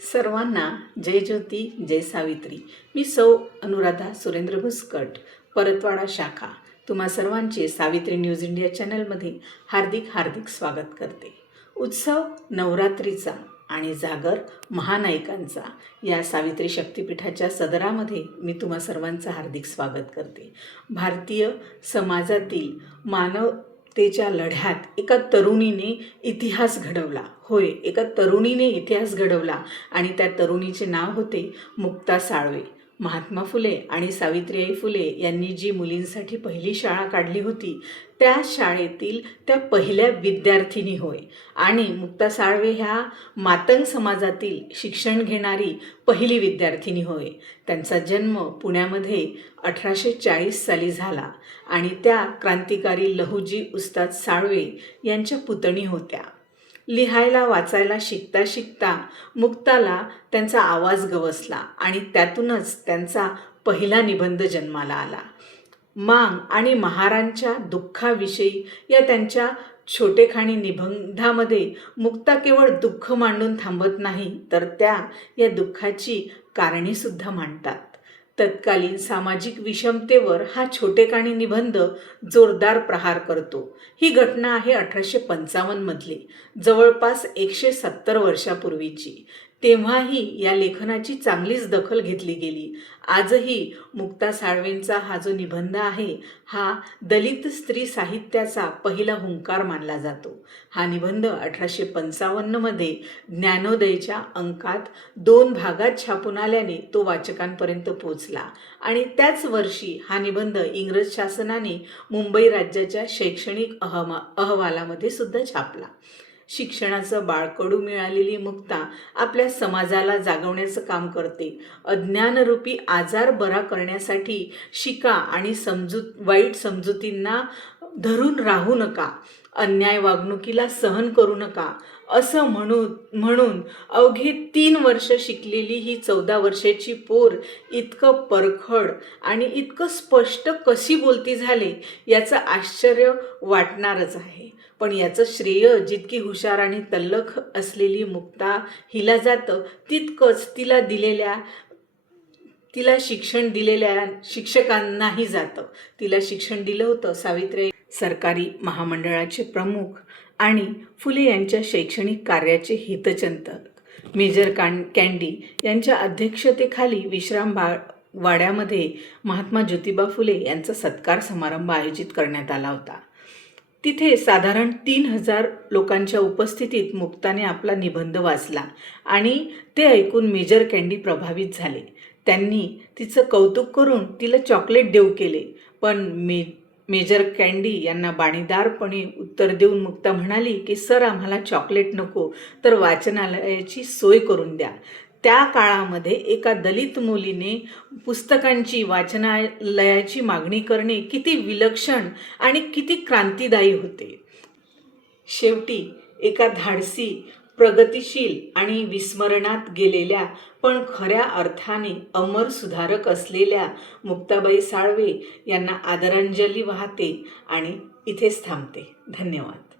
सर्वांना जय ज्योती जय सावित्री. मी सौ अनुराधा सुरेंद्र भुसकट परतवाडा शाखा. तुम्हा सर्वांचे सावित्री न्यूज इंडिया चॅनलमध्ये हार्दिक हार्दिक स्वागत करते. उत्सव नवरात्रीचा आणि जागर महानायकांचा या सावित्री शक्तिपीठाच्या सदरामध्ये मी तुम्हा सर्वांचं हार्दिक स्वागत करते. भारतीय समाजातील मानव मानवतेच्या लढ्यात एका तरुणीने इतिहास घडवला. होय एका तरुणीने इतिहास घडवला आणि त्या तरुणीचे नाव होते मुक्ता साळवे. महात्मा फुले आणि सावित्रीबाई फुले यांनी जी मुलींसाठी पहिली शाळा काढली होती त्या शाळेतील त्या पहिल्या विद्यार्थिनी होय. आणि मुक्ता साळवे ह्या मातंग समाजातील शिक्षण घेणारी पहिली विद्यार्थिनी होय. त्यांचा जन्म पुण्यामध्ये अठराशे चाळीस साली झाला आणि त्या क्रांतिकारी लहुजी उस्ताद साळवे यांच्या पुतणी होत्या. लिहायला वाचायला शिकता शिकता मुक्ताला त्यांचा आवाज गवसला आणि त्यातूनच त्यांचा पहिला निबंध जन्माला आला. मांग आणि महारांच्या दुःखाविषयी या त्यांच्या छोटेखाणी निबंधामध्ये मुक्ता केवळ दुःख मांडून थांबत नाही तर त्या या दुःखाची कारणेसुद्धा मांडतात. तत्कालीन सामाजिक विषमतेवर हा छोटेखानी निबंध जोरदार प्रहार करतो. ही घटना आहे अठराशे पंचावन्नमधली जवळपास एकशे सत्तर वर्षापूर्वीची. तेव्हाही या लेखनाची चांगलीच दखल घेतली गेली. आजही मुक्ता साळवेंचा हा जो निबंध आहे हा दलित स्त्री साहित्याचा पहिला हुंकार मानला जातो. हा निबंध अठराशे पंचावन्नमध्ये ज्ञानोदयच्या अंकात दोन भागात छापून आल्याने तो वाचकांपर्यंत पोचला आणि त्याच वर्षी हा निबंध इंग्रज शासनाने मुंबई राज्याच्या शैक्षणिक अहमा अहवालामध्ये सुद्धा छापला. शिक्षणाचं बाळकडू मिळालेली मुक्ता आपल्या समाजाला जागवण्याचं काम करते. अज्ञानरूपी आजार बरा करण्यासाठी शिका आणि समजूत वाईट समजुतींना धरून राहू नका. अन्याय वागणुकीला सहन करू नका. असं म्हणून म्हणून अवघे तीन वर्ष शिकलेली ही चौदा वर्षाची पोर इतकं परखड आणि इतकं स्पष्ट कशी बोलती झाले याचं आश्चर्य वाटणारच आहे. पण याचं श्रेय जितकी हुशार आणि तल्लख असलेली मुक्ता हिला जातं तितकंच तिला दिलेल्या तिला शिक्षण दिलेल्या शिक्षकांनाही जातं. तिला शिक्षण दिलं होतं सावित्री सरकारी महामंडळाचे प्रमुख आणि फुले यांच्या शैक्षणिक कार्याचे हितचिंतक. मेजर कां कॅन्डी यांच्या अध्यक्षतेखाली विश्राम बा वाड्यामध्ये महात्मा ज्योतिबा फुले यांचा सत्कार समारंभ आयोजित करण्यात आला होता. तिथे साधारण तीन हजार लोकांच्या उपस्थितीत मुक्ताने आपला निबंध वाचला आणि ते ऐकून मेजर कँडी प्रभावित झाले. त्यांनी तिचं कौतुक करून तिला चॉकलेट देऊ केले. पण मे मेजर कँडी यांना बाणीदारपणे उत्तर देऊन मुक्ता म्हणाली की सर आम्हाला चॉकलेट नको तर वाचनालयाची सोय करून द्या. त्या काळामध्ये एका दलित मुलीने पुस्तकांची वाचनालयाची मागणी करणे किती विलक्षण आणि किती क्रांतिदायी होते. शेवटी एका धाडसी प्रगतिशील आणि विस्मरणात गेलेल्या पण खऱ्या अर्थाने अमर सुधारक असलेल्या मुक्ताबाई साळवे यांना आदरांजली वाहते आणि इथेच थांबते. धन्यवाद.